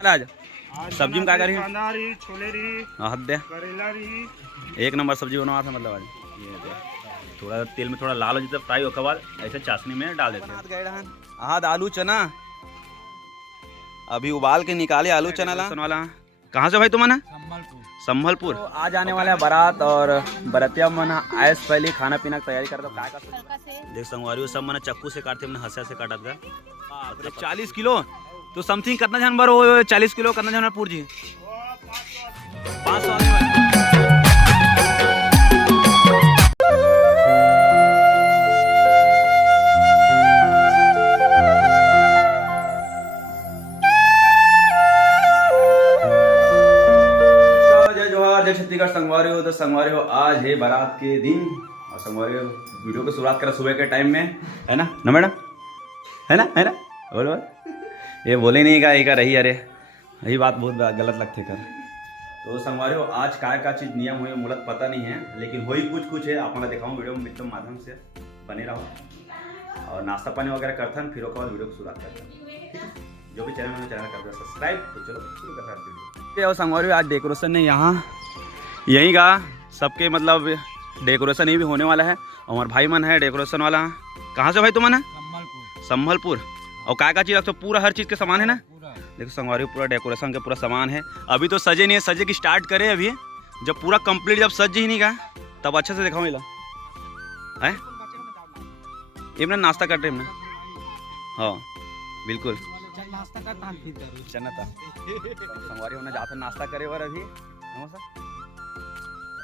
आज सब्जी में क्या करी? छोले रही, हद दे, करेला रही। एक नंबर सब्जी बनवा था मतलब आज। ये दे, थोड़ा तेल में थोड़ा लाल हो जाता फ्राई होकर बाद ऐसे चाशनी में डाल देते हैं। आज आलू चना अभी उबाल के निकाले, आलू चना वाला। कहाँ से भाई तुम? संभलपुर। तो आज आने वाला है बारात और बरतिया मन आयस पहले खाना पीना की तैयारी कर दो। देख संगवारी सब मैंने चक्कू से काटते, मैंने हंसा से काटा था 40 किलो। तो समथिंग कितना जानवर हो? 40 किलो कितना जानवर पूर जी? 500 जय छत्तीसगढ़ संगवारी हो। तो संगवारी हो आज है बारात के दिन और संगवारी हो वीडियो की शुरुआत करा सुबह के टाइम में, है ना मैडम? है ना बोलो। ये बोले नहीं का एक रही, अरे यही बात बहुत गलत लगते कर। तो संगवारी हो आज का चीज़ नियम हुई मुलक पता नहीं है, लेकिन वही कुछ है आप दिखाऊँ वीडियो में मित्र माध्यम से बने रहो और नाश्ता पानी वगैरह करथन, फिर उसके बाद वीडियो की शुरुआत करते। जो भी चैनल कर दो सब्सक्राइब। तो चलो शुरू करते हैं वीडियो। और संगवारी आज डेकोरेशन ने यहाँ यहीं का सबके मतलब डेकोरेशन ही भी होने वाला है। और हमारे भाई मन है डेकोरेशन वाला। कहाँ से भाई तुम? है संभलपुर। और का चीज़ तो पूरा हर चीज़ के सामान है ना? देखो संगवारी पूरा डेकोरेशन का पूरा सामान है। अभी तो सजे नहीं है, सजे की स्टार्ट करे अभी। जब पूरा कंप्लीट जब सज ही नहीं का तब अच्छे से दिखाओ मिला है। इमने नाश्ता करते इमने, हाँ बिल्कुल संगवारी होना जाता नाश्ता करे और अभी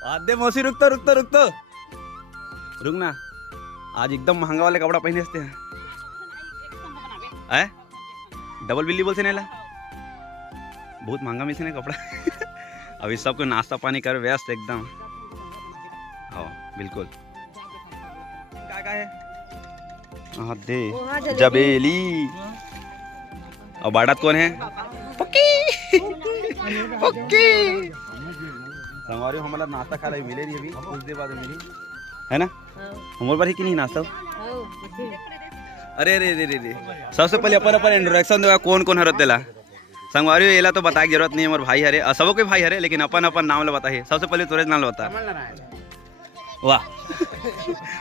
आधे मौसी रुक ना। आज एकदम महंगा वाले कपड़ा पहने हैं। डबल बिल्ली बोलते नहीं ला, बहुत महंगा मिलते ना कपड़ा। अभी सबको नाश्ता पानी कर व्यस्त एकदम। हाँ बिल्कुल। क्या है? दे जबेली। और बारात कौन है? पक्की संगवारी हमारा नाश्ता खा मिले रही अभी कुछ देर बाद मिली, है ना? हमारे बार ही कि नहीं नाश्ता। अरे सबसे पहले अपन इंट्रोडक्शन देगा कौन हरत देला संगवारी एला तो बताए जरूरत नहीं है। हमारे भाई हरे सबों के भाई हरे, लेकिन अपन नाम ले बताइए। सबसे पहले तोरे नाम बता। वाह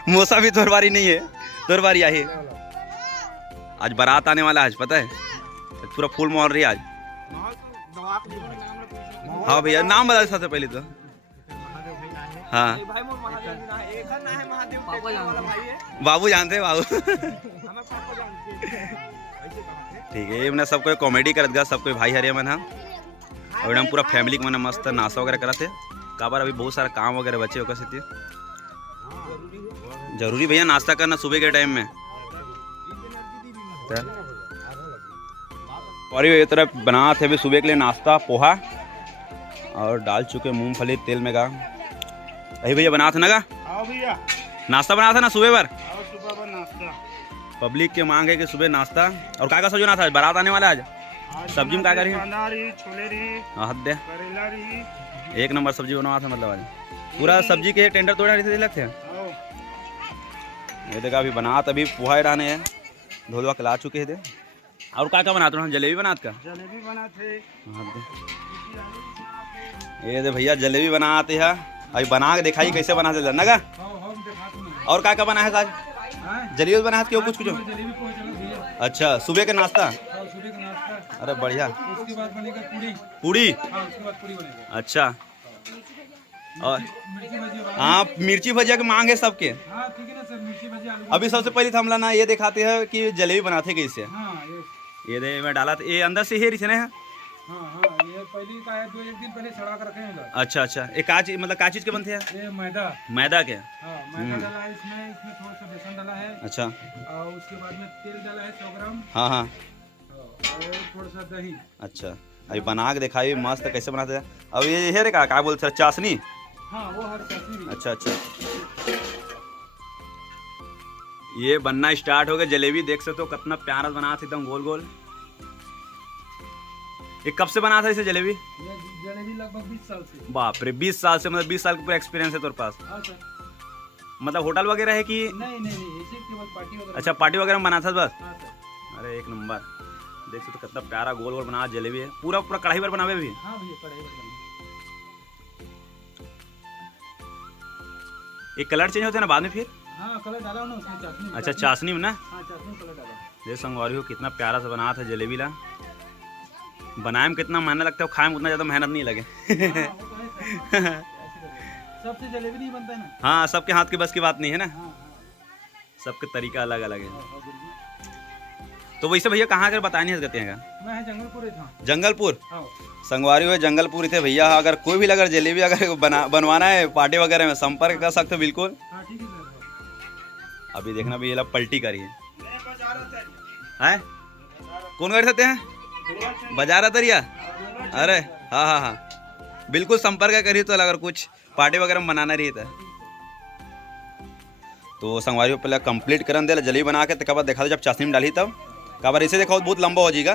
मौसा भी तोर बारी नहीं है, तोर बारी आई। आज बारात आने वाला है, आज पता है पूरा फुल माहौल रही आज। हाँ भैया नाम बता सबसे पहले तो। हाँ बाबू जानते बाबू। ठीक है, मैंने सबको कॉमेडी करत गा, सबको भाई हरे मन हम और हम पूरा फैमिली के मन मस्त नाश्ता वगैरह करते। का बार अभी बहुत सारा काम वगैरह बचे होकर से जरूरी भैया नाश्ता करना सुबह के टाइम में। और ये तरफ बना थे अभी सुबह के लिए नाश्ता पोहा और डाल चुके मूंगफली तेल में का। अभी भैया बना था ना का भैया नाश्ता बना था ना सुबह पर नाश्ता। पब्लिक के मांग है कि सुबह नाश्ता। और का सब्जी बना था? बारात आने वाला आज सब्जी में क्या करी? छोले रही, हद दे, करेला रही। एक नंबर सब्जी बनवा था मतलब आज पूरा सब्जी के टेंडर तोड़ा रही लगते हैं। ये देखा अभी बना अभी पोहा डाने है, धोलवा कला चुके हैं। और क्या बनाते हो? जलेबी बनाते का? जलेबी बनाते। ये दे भैया जलेबी बनाते हैं। अभी बना के दिखाई कैसे बनाते ना का। और क्या बना है आज? जलेबी बना है क्यों कुछ? अच्छा सुबह का नाश्ता। अरे बढ़िया। उसके बाद बनेगा पूड़ी। अच्छा और हाँ मिर्ची भजिया की मांग है सबके। अभी सबसे पहले तो हमला ना ये दिखाते हैं कि जलेबी बनाते कैसे। ये दे मैं डाला ये अंदर से ही रिचने है। ये पहली का है, 2-1 दिन पहले सड़ा कर रखे हैं। अच्छा एक का चीज मतलब का चीज के बनते हैं? ये मैदा के। मैदा डाला है इसमें थोड़ा सा बेसन डाला है। अच्छा और उसके बाद में तेल डाला है 100 ग्राम। हाँ और थोड़ा सा दही। अच्छा अभी बना के दिखाई मस्त कैसे बनाते हैं। अब ये है रे का बोलते हैं चाशनी? हाँ वो हर चाशनी। अच्छा ये बनना स्टार्ट हो गया। जलेबी देख सकते हो कितना प्यारा बना था एकदम गोल गोल। ये कब से बना था इसे जलेबी? जलेबी लगभग 20 साल से। बाप रे 20 साल से, मतलब 20 साल का पूरा एक्सपीरियंस है तेरे पास? हाँ सर। मतलब होटल वगैरह है कि नहीं ऐसे केवल पार्टी वगैरह? अच्छा पार्टी वगैरह में बना था बस। हाँ सर। अरे एक नंबर देख सकते हो कितना प्यारा गोल गोल बना जलेबी है, पूरा पूरा कढ़ाई पर बनावे भी। हाँ भैया कढ़ाई पर बनाए। एक कलर चेंज होता है ना बाद में फिर? हाँ कलर डाला हो ना उसमें चाशनी। अच्छा चाशनी में ना। हाँ चाशनी में कलर डाला। देख संगवारी हो कितना प्यारा सा बना था जलेबी ला। बनाए में कितना मेहनत लगता है, खाए में उतना ज़्यादा मेहनत नहीं लगे। हाँ, वो तो है सर। सबसे जलेबी नहीं बनता है ना। हाँ सबके हाथ की बस की बात नहीं है ना, हाँ सबके तरीका अलग अलग है। हाँ बिल्कुल। तो वैसे भैया कहाँ कर बताए नहीं सकते हैं? मैं है जंगलपुर था। जंगलपुर हाँ संगवारी हुए जंगलपुर थे भैया। अगर कोई भी अगर जलेबी अगर बनवाना है पार्टी वगैरह में संपर्क कर सकते हो बिल्कुल। हाँ ठीक है सर। अभी देखना भी ये लोग पलटी करिए हैं। कौन कर सकते हैं बाजार तरिया? अरे हाँ हाँ हाँ बिल्कुल संपर्क करिए तो अगर कुछ पार्टी वगैरह में बनाना रही तो संगवारी पहले कंप्लीट करन दे जलेबी बना के तब देखा जब चाशनी में डाली तब कबर ऐसे देखा बहुत लंबा हो जाएगा।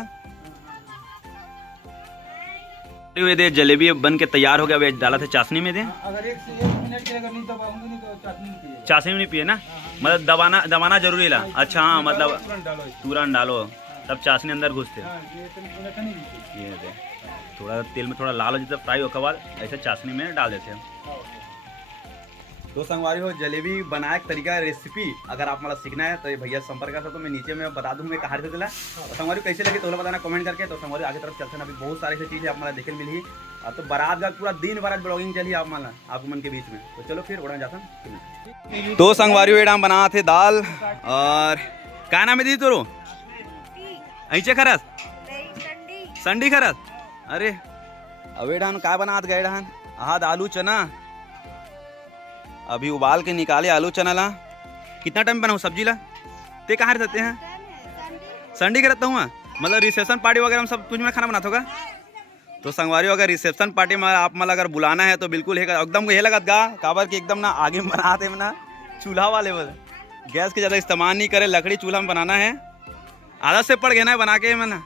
दे जलेबी बन के तैयार हो गया, वे डाला था चाशनी में दे। अगर 1 मिनट के अगर नहीं दबाऊंगी नहीं तो चाशनी नहीं पिएगा। चाशनी में नहीं पिए ना, मतलब दबाना जरूरी ला। अच्छा हाँ मतलब तुरंत डालो तब चाशनी अंदर घुसते। ये दे थोड़ा तेल में थोड़ा लाल हो जब फ्राई होकर बाद ऐसे चाशनी में डाल देते हैं। तो संगवारी हो जलेबी बनाए तरीका रेसिपी अगर आप मतलब सीखना है तो ये भैया संपर्क कर सकते हो। मैं नीचे में बता दूँ मैं कहाँ से दिला। तो संगवारी कैसे लगी तो बताना कमेंट करके। तो संगवारी आगे तरफ चलते हैं, अभी बहुत सारी ऐसी चीज़ें आप मतलब देखने मिली। तो बारात का पूरा दिन बारात ब्लॉगिंग चली आप मतलब आगमन के बीच में। तो चलो फिर उड़ा जाता हूँ। तो संगवारी एडाम बना थे दाल और क्या नाम है दीदी तोरो? ऐसे खरस संडी खरस। अरे अब एडान क्या बना गए डान आहाद आलू चना अभी उबाल के निकाले आलू चना ला। कितना टाइम बनाऊँ सब्जी ला? ते कहाँ रहते हैं? संडे के रहता हूँ मतलब रिसेप्शन पार्टी वगैरह में सब कुछ में खाना बनाता होगा। तो संगवारी अगर रिसेप्शन पार्टी में आप मतलब अगर बुलाना है तो बिल्कुल एकदम ये लगत गा काबर कि एकदम ना आगे में बनाते हैं ना चूल्हा वाले बोले गैस के ज़्यादा इस्तेमाल नहीं करे, लकड़ी चूल्हा में बनाना है। आदत से पड़ गया ना बना के मैंने।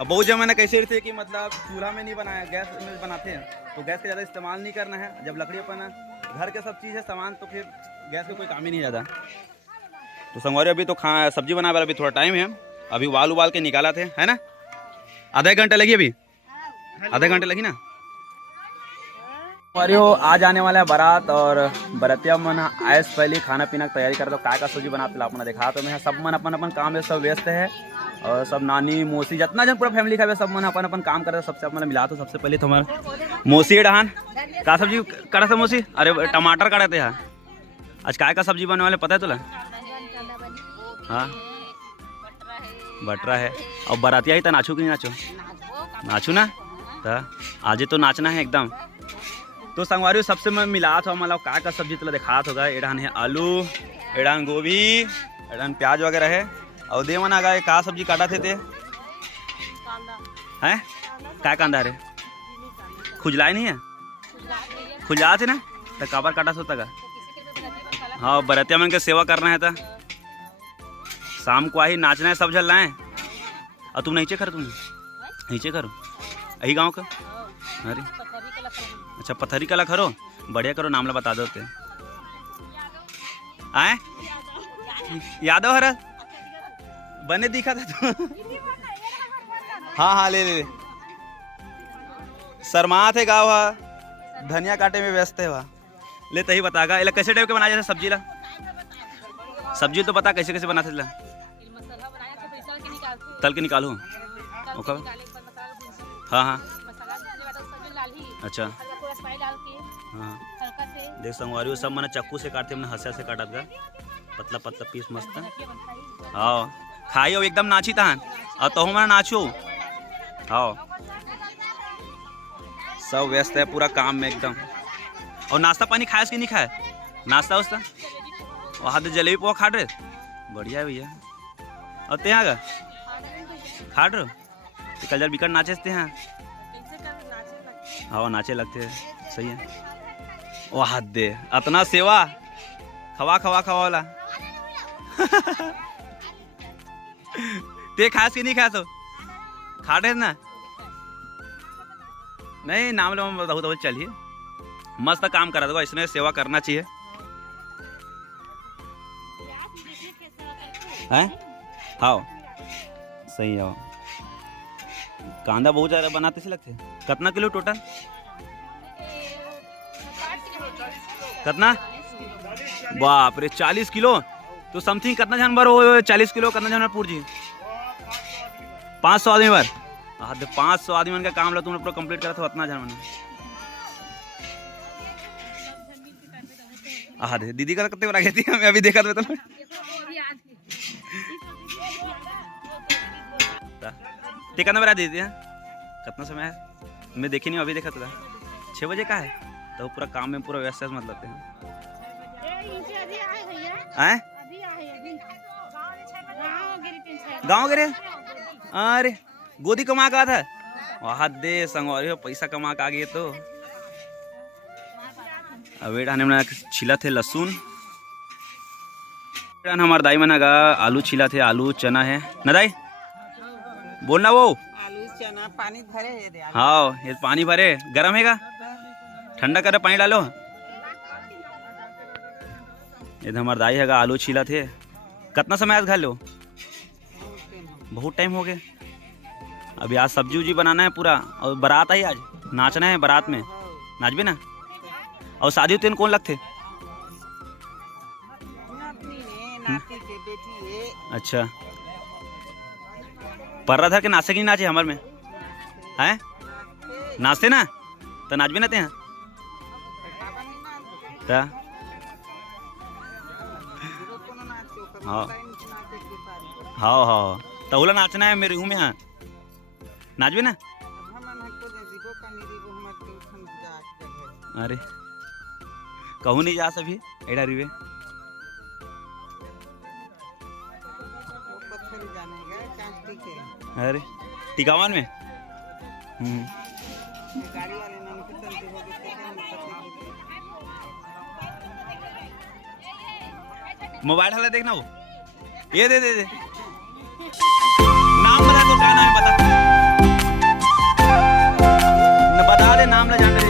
अब बहुत जमाने कैसे थे कि मतलब चूल्हा में नहीं बनाया गैस में बनाते हैं तो गैस का ज़्यादा इस्तेमाल नहीं करना है। जब लकड़ी अपन घर के सब चीज़ है सामान तो फिर गैस का कोई काम ही नहीं ज़्यादा। तो संगवारी अभी तो सब्जी बनाने वाला अभी थोड़ा टाइम है, अभी उबाल के निकाला थे है ना। आधा घंटा लगी अभी, आधा घंटे लगी ना। संगवारी हो आज आने वाला है बारात और बरतिया मन आए से पहले खाना पीना की तैयारी कर दो। काय का सब्जी बनाते आपने देखा तो मैं सब मन अपन अपन काम में सब व्यस्त है और सब नानी मौसी जितना जन पूरा फैमिली का सब मन अपन अपन काम करे। सबसे अपन मिला तो सबसे पहले तुम्हारा मौसी डहान का सब्जी करा था मौसी? अरे टमाटर काटे थे यहाँ। आज काय का सब्जी बनने वाले पता है तुला? हाँ बटरा है और बरातिया ही तो नाचू कि नहीं नाचो? नाचू ना तो आज तो नाचना है एकदम। तो संगवारी सबसे मैं मिला था मतलब काय का सब्जी तुला दिखा होगा। एडान है आलू, एडान गोभी, एडान प्याज वगैरह है और दे मना गए का सब्जी काटा थे हैं काय कांदा रे खुजलाए नहीं है खुजला थे ना तो काबर काटा सोता का। हाँ बरतिया मन के सेवा करना है था शाम को आई नाचना है सब झल रहे हैं। और तुम नीचे करो, तुम नीचे करो यही गाँव का। अरे अच्छा पथरी कला करो बढ़िया करो नामला बता दो ते आए यादव हर बने दिखा था तो हाँ हाँ ले ले शर्मा थे गाँव धनिया काटे में व्यस्त है वहाँ ले तही बतागा। इला कैसे टाइप के बनाया जाता सब्जी ला? सब्जी तो पता कैसे कैसे बनाते ला? तल के निकालू ओके। हाँ हाँ अच्छा हाँ देख संगवारी सब मैंने चक्कू से काटते मैंने हंसिया से काटा था पतला पतला पीस मस्त। हाँ खाई हो एकदम नाची तहन और तो मैं नाचू। हाँ सब व्यस्त है पूरा काम में एकदम। और नाश्ता पानी खाया कि नहीं खाया? नाश्ता वास्ता वहाँ तो जलेबी पोहा खाट रहे बढ़िया भैया। और ते यहाँ का खाट रहे कल जब बिकट नाचे थे यहाँ। हाँ नाचे लगते हैं सही है। वो हाथ दे अतना सेवा खवा खवा खवा वाला ते खास कि नहीं खास हो खा रहे ना? नहीं नाम लो बताऊँ तो चलिए मस्त काम करा दो इसने सेवा करना चाहिए हैं। हाँ सही है कांदा बहुत ज़्यादा बनाते से लगते। कितना किलो टोटल? कितना? बाप रे 40 किलो। तो समथिंग कितना जानवर हो? 40 किलो कितना जानवर पूर जी? 500 आदमी बार। हाँ 500 आदमी का काम ला तुमने पूरा कंप्लीट करा था उतना जानवर। हाँ दे दीदी का कितने बना गई थी मैं अभी देखा था। ते कितना बना दीदी? कितना समय है? मैं देखी नहीं अभी देखा था 6 बजे का है तो पूरा काम में पूरा व्यस्त मतलब हैं। गाँव गिरे? अरे गोदी कमा का था वहाँ दे संगवारी हो पैसा कमा का आ गए तो। अबे हमने छिला थे लहसुन। हमारे दाई मना का आलू छिला थे, आलू चना है ना दाई बोलना वो आलू चना पानी भरे है दे। हाँ ये पानी भरे गर्म है का ठंडा करे पानी डालो। ये हमारे दाई है आलू छिला थे। कितना समय आज घर लो? बहुत टाइम हो गए। अभी आज सब्जी उब्जी बनाना है पूरा और बारात आई आज नाचना है बारात में नाच भी ना। और शादी होते कौन लगते? अच्छा पर्रा धर के नाचे की नहीं नाचे हमारे में हैं नाचते ना तो नाच भी नाते हैं हाँ हाँ हाँ तो बोला नाचना है मेरे में यहाँ नाच भी ना। अरे कहूँ नहीं जा सभी एडा रिवे अरे टिकावन में मोबाइल हला देखना वो ये दे नाम बता तो क्या नाम बता दे नाम ना जान